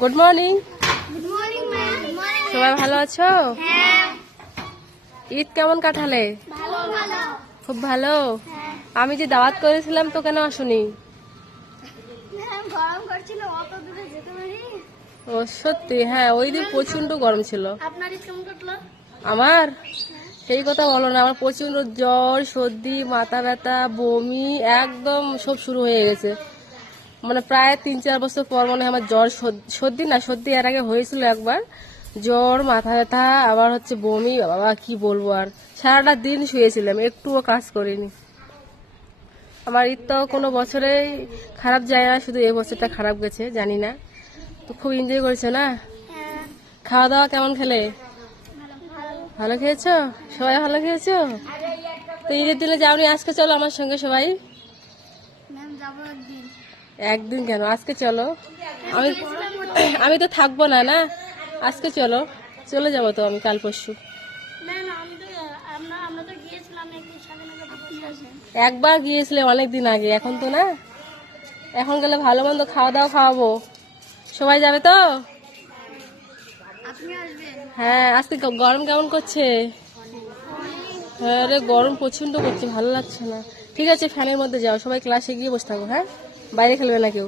Good morning. Good morning ma'am. সবাই ভালো আছো? হ্যাঁ ঈদ কেমন কাটালে? ভালো ভালো। খুব ভালো। হ্যাঁ আমি যে দাওয়াত করেছিলাম তো কেন আসনি? ম্যাম গরম করছিল, অত দূরে যেতে পারি। ও সত্যি, হ্যাঁ ওই দিন প্রচন্ড গরম ছিল। আপনার ঈদ কেমন কাটলো? আমার সেই কথা বলো না, আমার প্রচন্ড জ্বর, সর্দি, মাথা ব্যথা, বমি একদম সব শুরু হয়ে গেছে। মানে প্রায় 3-4 বছর পর মনে হয় আমার জ্বর, সর্দি না, সর্দি এর আগে হয়েছিল একবার, জ্বর, মাথা ব্যথা, আবার হচ্ছে বমি। বাবা কি বলবো, আর সারাটা দিন শুয়েছিলাম, একটুও কাজ করিনি। আমার ঈদ তো কোনো বছরেই খারাপ যায় না, শুধু এই বছরটা খারাপ গেছে, জানি না। তো খুব এনজয় করেছো না? হ্যাঁ খাওয়া দাওয়া কেমন খেলে? ভালো ভালো। ভালো খেয়েছো? সবাই ভালো খেয়েছো? তো ঈদের দিনে যাওনি, আজকে চলো আমার সঙ্গে সবাই। ম্যাম যাবো একদিন। একদিন কেন, আজকে চলো। আমি আমি তো থাকবো না না, আজকে চলো, চলে যাবো তো আমি কাল পরশু। ম্যাম আমি তো আমরা তো গিয়েছিলাম একদিন স্বাধীনতা দিবসে। একবার গিয়েছিলে অনেক দিন আগে, এখন তো না। এখন গেলে ভালো মন্দ খাওয়া দাওয়া খাওয়াবো। সবাই যাবে তো? আপনি আসবেন? হ্যাঁ, আজকে গরম কেমন করছে? হ্যাঁ রে, গরম প্রচন্ড করছে, ভালো লাগছে না। ঠিক আছে, ফ্যানের মধ্যে যাও, সবাই ক্লাসে গিয়ে বসে থাকো। হ্যাঁ, বাইরে খেলবে না কেউ।